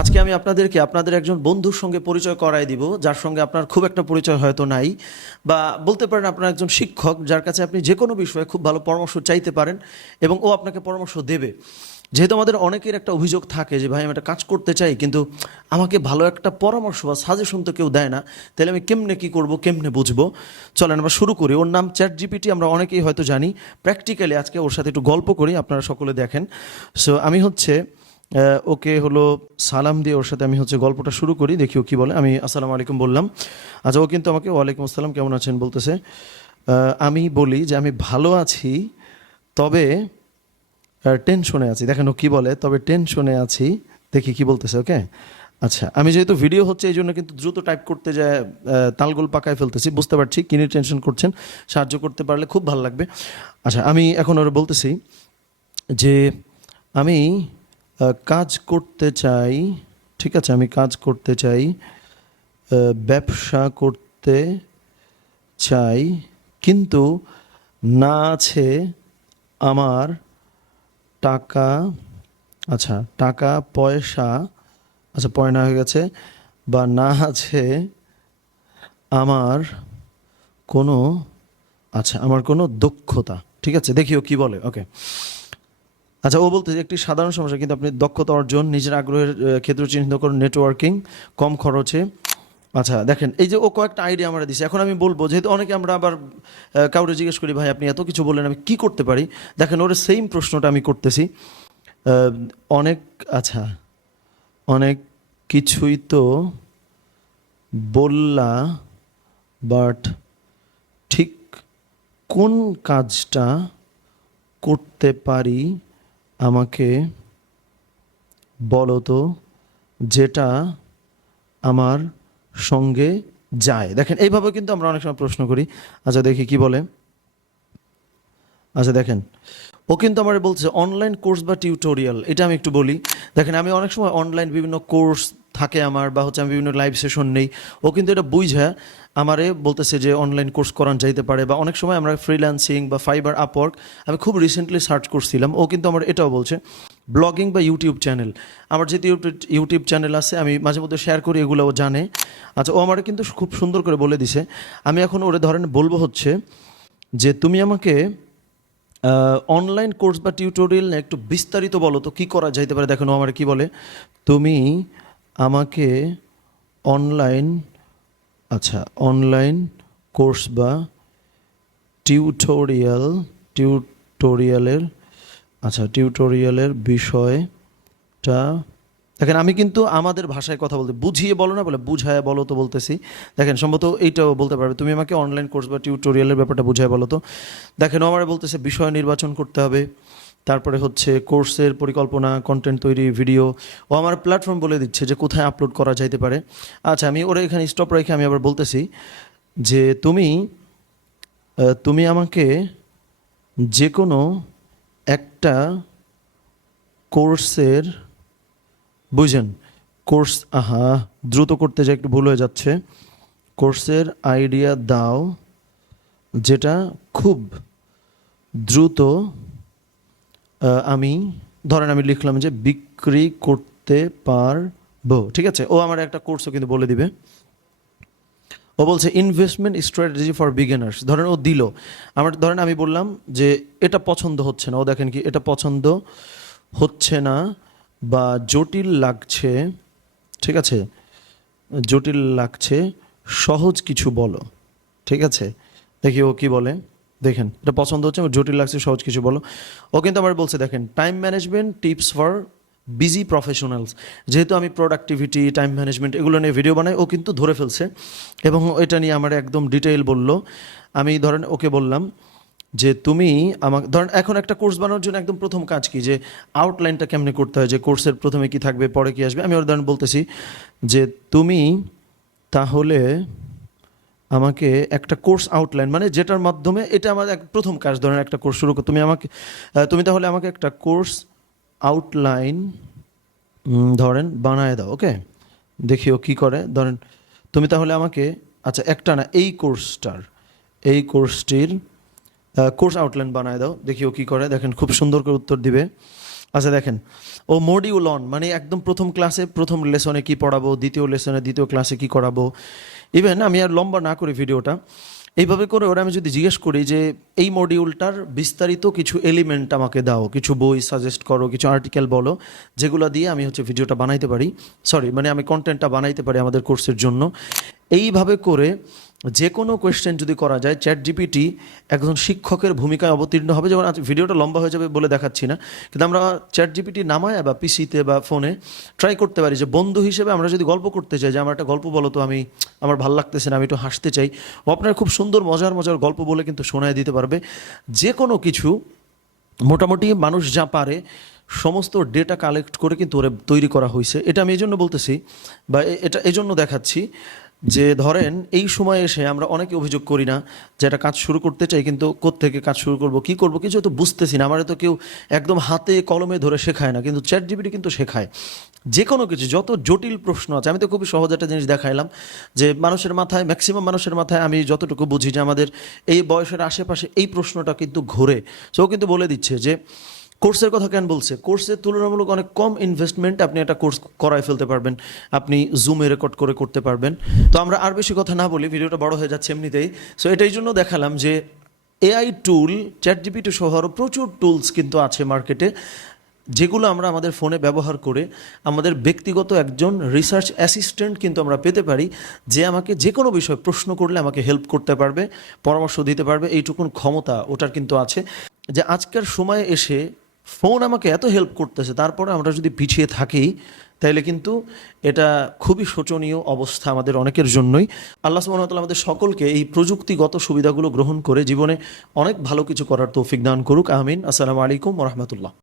আজকে আমি আপনাদেরকে আপনাদের একজন বন্ধুর সঙ্গে পরিচয় করায় দিব, যার সঙ্গে আপনার খুব একটা পরিচয় হয়তো নাই। বা বলতে পারেন আপনার একজন শিক্ষক, যার কাছে আপনি যে কোনো বিষয়ে খুব ভালো পরামর্শ চাইতে পারেন এবং ও আপনাকে পরামর্শ দেবে। যেহেতু আমাদের অনেকের একটা অভিযোগ থাকে যে, ভাই, আমি একটা কাজ করতে চাই, কিন্তু আমাকে ভালো একটা পরামর্শ বা সাজেশন তো কেউ দেয় না, তাহলে আমি কেমনে কি করব, কেমনে বুঝব? চলেন আমরা শুরু করি। ওর নাম চ্যাট জিপিটি আমরা অনেকেই হয়তো জানি। প্র্যাকটিক্যালি আজকে ওর সাথে একটু গল্প করি, আপনারা সকলে দেখেন। সো আমি হচ্ছে ওকে হলো সালাম দিয়ে ওর সাথে আমি হচ্ছে গল্পটা শুরু করি, দেখি ও কি বলে। আমি আসসালামু আলাইকুম বললাম। আচ্ছা ও কিন্তু আমাকে, ওয়ালাইকুম আসসালাম, কেমন আছেন? বলতেছে আমি বলি যে আমি ভালো আছি, তবে টেনশনে আছি। দেখেন ও কী বলে, তবে টেনশনে আছি, দেখি কি বলতেছে, ওকে? আচ্ছা আমি যেহেতু ভিডিও হচ্ছে, এই জন্য কিন্তু দ্রুত টাইপ করতে যায় তালগোল পাকায় ফেলতেছি, বুঝতে পারছি কি নিয়ে টেনশন করছেন, সাহায্য করতে পারলে খুব ভালো লাগবে। আচ্ছা আমি এখন ওরা বলতেছি যে, আমি কাজ করতে চাই, ঠিক আছে, আমি কাজ করতে চাই ব্যবসা করতে চাই, কিন্তু না আছে আমার টাকা আচ্ছা টাকা, পয়সা আচ্ছা পয়না হয়ে গেছে, বা না আছে আমার কোনো আচ্ছা আমার কোনো দক্ষতা, ঠিক আছে, দেখিও কি বলে ওকে আচ্ছা ও বলতে একটি সাধারণ সমস্যা, কিন্তু আপনি দক্ষতা অর্জন, নিজের আগ্রহের ক্ষেত্র চিহ্নিত করুন নেটওয়ার্কিং কম খরচে। আচ্ছা দেখেন, এই যে ও কয়েকটা আইডিয়া আমরা দিছে, এখন আমি বলব, যেহেতু অনেকে আমরা আবার কাউরে জিজ্ঞেস করি, ভাই, আপনি এত কিছু বললেন, আমি কি করতে পারি? দেখেন, ওর সেম প্রশ্নটা আমি করতেছি। অনেক আচ্ছা অনেক কিছুই তো বললা বাট ঠিক কোন কাজটা করতে পারি আমাকে বলো তো, যেটা আমার সঙ্গে যায়। দেখেন, এইভাবে কিন্তু আমরা অনেক সময় প্রশ্ন করি। আচ্ছা দেখি কি বলে। আচ্ছা দেখেন, ও কিন্তু আমার বলছে অনলাইন কোর্স বা টিউটোরিয়াল এটা আমি একটু বলি। দেখেন, আমি অনেক সময় অনলাইন বিভিন্ন কোর্স থাকে আমার বা হচ্ছে আমি বিভিন্ন লাইভ সেশন নেই। ও কিন্তু এটা বুঝে, আমারে বলতেছে যে অনলাইন কোর্স করান যাইতে পারে বা অনেক সময় আমরা ফ্রিল্যান্সিং বা ফাইবার আপওয়ার্ক আমি খুব রিসেন্টলি সার্চ করছিলাম। ও কিন্তু আমার এটাও বলছে ব্লগিং বা ইউটিউব চ্যানেল আমার যেহেতু ইউটিউব চ্যানেল আছে, আমি মাঝে মধ্যে শেয়ার করি এগুলো ও জানে। আচ্ছা ও আমার কিন্তু খুব সুন্দর করে বলে দিছে। আমি এখন ওরে ধরেন বলব হচ্ছে যে, তুমি আমাকে অনলাইন কোর্স বা টিউটোরিয়াল একটু বিস্তারিত বলো তো, কী করা যাইতে পারে? দেখেন ও আমার কি বলে, তুমি আমাকে অনলাইন আচ্ছা অনলাইন কোর্স বা টিউটোরিয়াল টিউটোরিয়ালের আচ্ছা টিউটোরিয়ালের বিষয়টা, দেখেন আমি কিন্তু আমাদের ভাষায় কথা বলতে, বুঝিয়ে বলো না বলে, বুঝায় বলো তো বলতেছি। দেখেন, সম্ভবত এইটাও বলতে পারবে। তুমি আমাকে অনলাইন কোর্স বা টিউটোরিয়ালের ব্যাপারটা বুঝায় বলো তো। দেখেন আমার বলতেছে, বিষয় নির্বাচন করতে হবে। তারপরে হচ্ছে কোর্সের পরিকল্পনা কন্টেন্ট তৈরি ভিডিও ও আমার প্ল্যাটফর্ম বলে দিচ্ছে যে কোথায় আপলোড করা যাইতে পারে। আচ্ছা আমি ওরা এখানে স্টপ রেখে আমি আবার বলতেছি যে তুমি তুমি আমাকে যে কোনো একটা কোর্সের, বুঝেন, কোর্স, আহা, দ্রুত করতে যে একটু ভুল হয়ে যাচ্ছে, কোর্সের আইডিয়া দাও যেটা খুব দ্রুত আমি, ধরেন আমি লিখলাম যে বিক্রি করতে পারব। ঠিক আছে? ও আমার একটা কোর্সও কিন্তু বলে দিবে। ও বলছে ইনভেস্টমেন্ট স্ট্র্যাটেজি ফর বিগিনার্স ধরেন ও দিল। আমার, ধরেন আমি বললাম যে, এটা পছন্দ হচ্ছে না। ও দেখেন কি, এটা পছন্দ হচ্ছে না বা জটিল লাগছে। ঠিক আছে? জটিল লাগছে, সহজ কিছু বলো। ঠিক আছে? দেখি ও কি বলে। দেখেন, এটা পছন্দ হচ্ছে, আমার জটিল লাগছে, সহজ কিছু বলো। ও কিন্তু আবার বলছে, দেখেন time management tips for busy professionals যেহেতু আমি প্রোডাক্টিভিটি টাইম ম্যানেজমেন্ট এগুলো নিয়ে ভিডিও বানাই, ও কিন্তু ধরে ফেলছে। এবং এটা নিয়ে আমার একদম ডিটেইল বলল। আমি ধরেন, ওকে বললাম যে, তুমি আমাকে ধরেন, এখন একটা কোর্স বানানোর জন্য একদম প্রথম কাজ কি? যে আউটলাইনটা কেমনে করতে হয়? যে কোর্সের প্রথমে কি থাকবে, পরে কি আসবে? আমি ওর ধরেন বলতেছি যে, তুমি তাহলে আমাকে একটা কোর্স আউটলাইন মানে যেটার মাধ্যমে এটা আমার এক প্রথম কাজ, ধরেন একটা কোর্স শুরু কর, তুমি আমাকে তুমি তাহলে আমাকে একটা কোর্স আউটলাইন ধরেন বানায় দাও ওকে দেখিও কি করে, ধরেন তুমি তাহলে আমাকে আচ্ছা একটা না, এই কোর্সটার এই কোর্সটির কোর্স আউটলাইন বানায় দাও, দেখিও কি করে, দেখেন খুব সুন্দর করে উত্তর দিবে। আচ্ছা দেখেন। ও মডিউল অন মানে একদম প্রথম ক্লাসে প্রথম লেসনে কি পড়াবো, দ্বিতীয় লেসনে দ্বিতীয় ক্লাসে কি করাবো। ইভেন আমি আর লম্বা না করি ভিডিওটা এইভাবে করে ওরা আমি যদি জিজ্ঞেস করি যে, এই মডিউলটার বিস্তারিত কিছু এলিমেন্ট আমাকে দাও, কিছু বই সাজেস্ট করো, কিছু আর্টিকেল বলো, যেগুলো দিয়ে আমি হচ্ছে ভিডিওটা বানাইতে পারি। সরি মানে আমি কন্টেন্টটা বানাইতে পারি আমাদের কোর্সের জন্য। এইভাবে করে যে কোনো কোয়েশ্চেন যদি করা যায় চ্যাট জিপিটি একজন শিক্ষকের ভূমিকায় অবতীর্ণ হবে। যেমন আজ ভিডিওটা লম্বা হয়ে যাবে বলে দেখাচ্ছি না, কিন্তু আমরা চ্যাট জিপিটি নামায় বা পিসিতে বা ফোনে ট্রাই করতে পারি যে, বন্ধু হিসেবে আমরা যদি গল্প করতে চাই যে, আমার একটা গল্প বলো তো, আমি, আমার ভালো লাগতেছে না, আমি একটু হাসতে চাই। ও আপনার খুব সুন্দর, মজার মজার গল্প বলে কিন্তু শোনায় দিতে পারবে। যে কোনো কিছু মোটামুটি মানুষ যা পারে, সমস্ত ডেটা কালেক্ট করে কিন্তু ওরে তৈরি করা হয়েছে এটা আমি এই জন্য বলতেছি বা এটা এই জন্য দেখাচ্ছি যে ধরেন এই সময় এসে আমরা অনেকে অভিযোগ করি না যে একটা কাজ শুরু করতে চাই, কিন্তু কোত্থেকে কাজ শুরু করব, কি করব, কিছু তো বুঝতেছি না। আমার তো কেউ একদম হাতে কলমে ধরে শেখায় না, কিন্তু চ্যাট জিবিটি কিন্তু শেখায়। যে কোনো কিছু, যত জটিল প্রশ্ন আছে, আমি তো খুবই সহজ একটা জিনিস দেখাইলাম যে মানুষের মাথায় ম্যাক্সিমাম মানুষের মাথায় আমি যতটুকু বুঝি যে আমাদের এই বয়সের আশেপাশে এই প্রশ্নটা কিন্তু ঘুরে। সো ও কিন্তু বলে দিচ্ছে যে কোর্সের কথা কেন বলছে? কোর্সের তুলনামূলক অনেক কম ইনভেস্টমেন্ট আপনি একটা কোর্স করায় ফেলতে পারবেন। আপনি জুমে রেকর্ড করে করতে পারবেন। তো আমরা আর বেশি কথা না বলি ভিডিওটা বড় হয়ে যাচ্ছে এমনিতেই। সো এটাই জন্য দেখালাম যে এআই টুল চ্যাট জিপিটি সহ আরও প্রচুর টুলস কিন্তু আছে মার্কেটে যেগুলো আমরা আমাদের ফোনে ব্যবহার করে আমাদের ব্যক্তিগত একজন রিসার্চ অ্যাসিস্ট্যান্ট কিন্তু আমরা পেতে পারি, যে আমাকে যে কোনো বিষয়ে প্রশ্ন করলে আমাকে হেল্প করতে পারবে, পরামর্শ দিতে পারবে, এইটুকুন ক্ষমতা ওটার কিন্তু আছে। যে আজকের সময়ে এসে ফোন আমাকে এত হেল্প করতেছে, তারপরে আমরা যদি পিছিয়ে থাকি, তাইলে কিন্তু এটা খুবই শোচনীয় অবস্থা আমাদের অনেকের জন্যই। আল্লাহ সুবহানাহু আমাদের সকলকে এই প্রযুক্তিগত সুবিধাগুলো গ্রহণ করে জীবনে অনেক ভালো কিছু করার তৌফিক দান করুক, আমিন। আসসালামু আলাইকুম রহমতুল্লাহ।